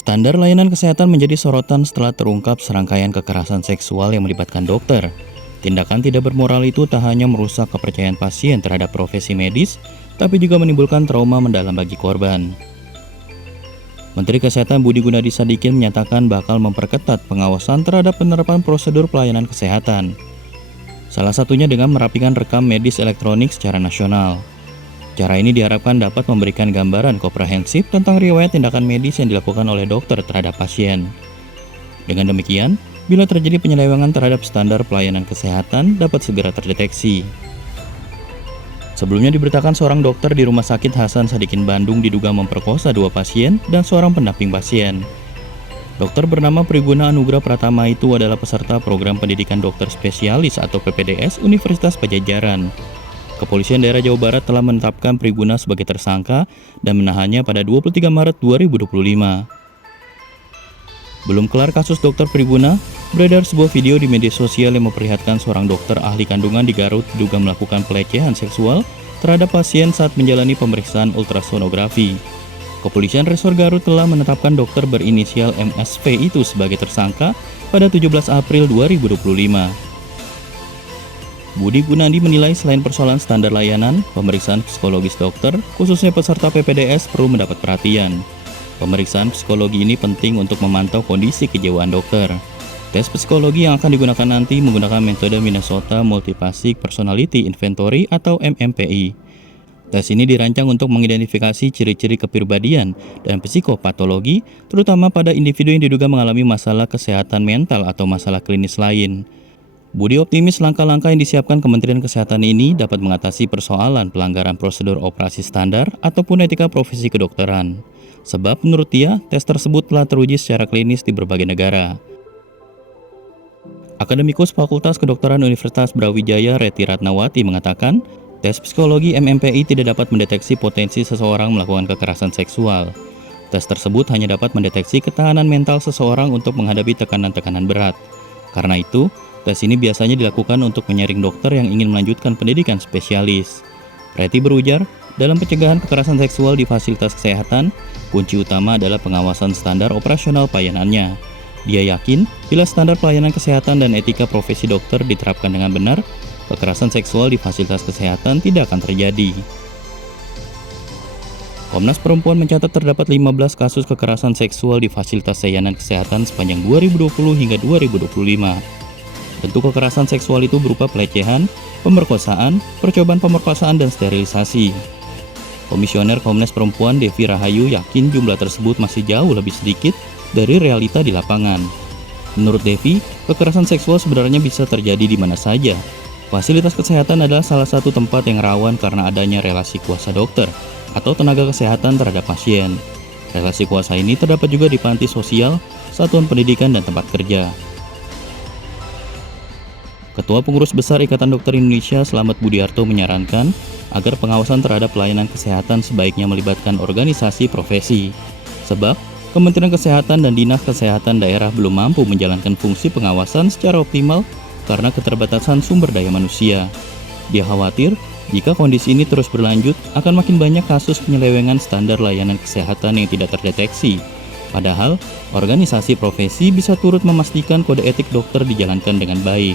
Standar layanan kesehatan menjadi sorotan setelah terungkap serangkaian kekerasan seksual yang melibatkan dokter. Tindakan tidak bermoral itu tak hanya merusak kepercayaan pasien terhadap profesi medis, tapi juga menimbulkan trauma mendalam bagi korban. Menteri Kesehatan Budi Gunadi Sadikin menyatakan bakal memperketat pengawasan terhadap penerapan prosedur pelayanan kesehatan. Salah satunya dengan merapikan rekam medis elektronik secara nasional. Cara ini diharapkan dapat memberikan gambaran komprehensif tentang riwayat tindakan medis yang dilakukan oleh dokter terhadap pasien. Dengan demikian, bila terjadi penyelewengan terhadap standar pelayanan kesehatan dapat segera terdeteksi. Sebelumnya diberitakan seorang dokter di Rumah Sakit Hasan Sadikin Bandung diduga memperkosa 2 pasien dan seorang pendamping pasien. Dokter bernama Priguna Anugrah Pratama itu adalah peserta program pendidikan dokter spesialis atau PPDS Universitas Pajajaran. Kepolisian Daerah Jawa Barat telah menetapkan Priguna sebagai tersangka dan menahannya pada 23 Maret 2025. Belum kelar kasus dokter Priguna, beredar sebuah video di media sosial yang memperlihatkan seorang dokter ahli kandungan di Garut diduga melakukan pelecehan seksual terhadap pasien saat menjalani pemeriksaan ultrasonografi. Kepolisian Resor Garut telah menetapkan dokter berinisial MSV itu sebagai tersangka pada 17 April 2025. Budi Gunadi menilai selain persoalan standar layanan, pemeriksaan psikologis dokter, khususnya peserta PPDS perlu mendapat perhatian. Pemeriksaan psikologi ini penting untuk memantau kondisi kejiwaan dokter. Tes psikologi yang akan digunakan nanti menggunakan metode Minnesota Multipasic Personality Inventory atau MMPI. Tes ini dirancang untuk mengidentifikasi ciri-ciri kepribadian dan psikopatologi, terutama pada individu yang diduga mengalami masalah kesehatan mental atau masalah klinis lain. Budi optimis langkah-langkah yang disiapkan Kementerian Kesehatan ini dapat mengatasi persoalan pelanggaran prosedur operasi standar ataupun etika profesi kedokteran. Sebab menurut dia, tes tersebut telah teruji secara klinis di berbagai negara. Akademikus Fakultas Kedokteran Universitas Brawijaya Reti Ratnawati mengatakan, tes psikologi MMPI tidak dapat mendeteksi potensi seseorang melakukan kekerasan seksual. Tes tersebut hanya dapat mendeteksi ketahanan mental seseorang untuk menghadapi tekanan-tekanan berat. Karena itu, tes ini biasanya dilakukan untuk menyaring dokter yang ingin melanjutkan pendidikan spesialis. Reti berujar, dalam pencegahan kekerasan seksual di fasilitas kesehatan, kunci utama adalah pengawasan standar operasional pelayanannya. Dia yakin, bila standar pelayanan kesehatan dan etika profesi dokter diterapkan dengan benar, kekerasan seksual di fasilitas kesehatan tidak akan terjadi. Komnas Perempuan mencatat terdapat 15 kasus kekerasan seksual di fasilitas layanan kesehatan sepanjang 2020 hingga 2025. Bentuk kekerasan seksual itu berupa pelecehan, pemerkosaan, percobaan pemerkosaan, dan sterilisasi. Komisioner Komnas Perempuan Devi Rahayu yakin jumlah tersebut masih jauh lebih sedikit dari realita di lapangan. Menurut Devi, kekerasan seksual sebenarnya bisa terjadi di mana saja. Fasilitas kesehatan adalah salah satu tempat yang rawan karena adanya relasi kuasa dokter atau tenaga kesehatan terhadap pasien. Relasi kuasa ini terdapat juga di panti sosial, satuan pendidikan, dan tempat kerja. Ketua Pengurus Besar Ikatan Dokter Indonesia Slamet Budiarto menyarankan agar pengawasan terhadap pelayanan kesehatan sebaiknya melibatkan organisasi profesi. Sebab, Kementerian Kesehatan dan Dinas Kesehatan daerah belum mampu menjalankan fungsi pengawasan secara optimal karena keterbatasan sumber daya manusia. Dia khawatir, jika kondisi ini terus berlanjut, akan makin banyak kasus penyelewengan standar layanan kesehatan yang tidak terdeteksi. Padahal, organisasi profesi bisa turut memastikan kode etik dokter dijalankan dengan baik.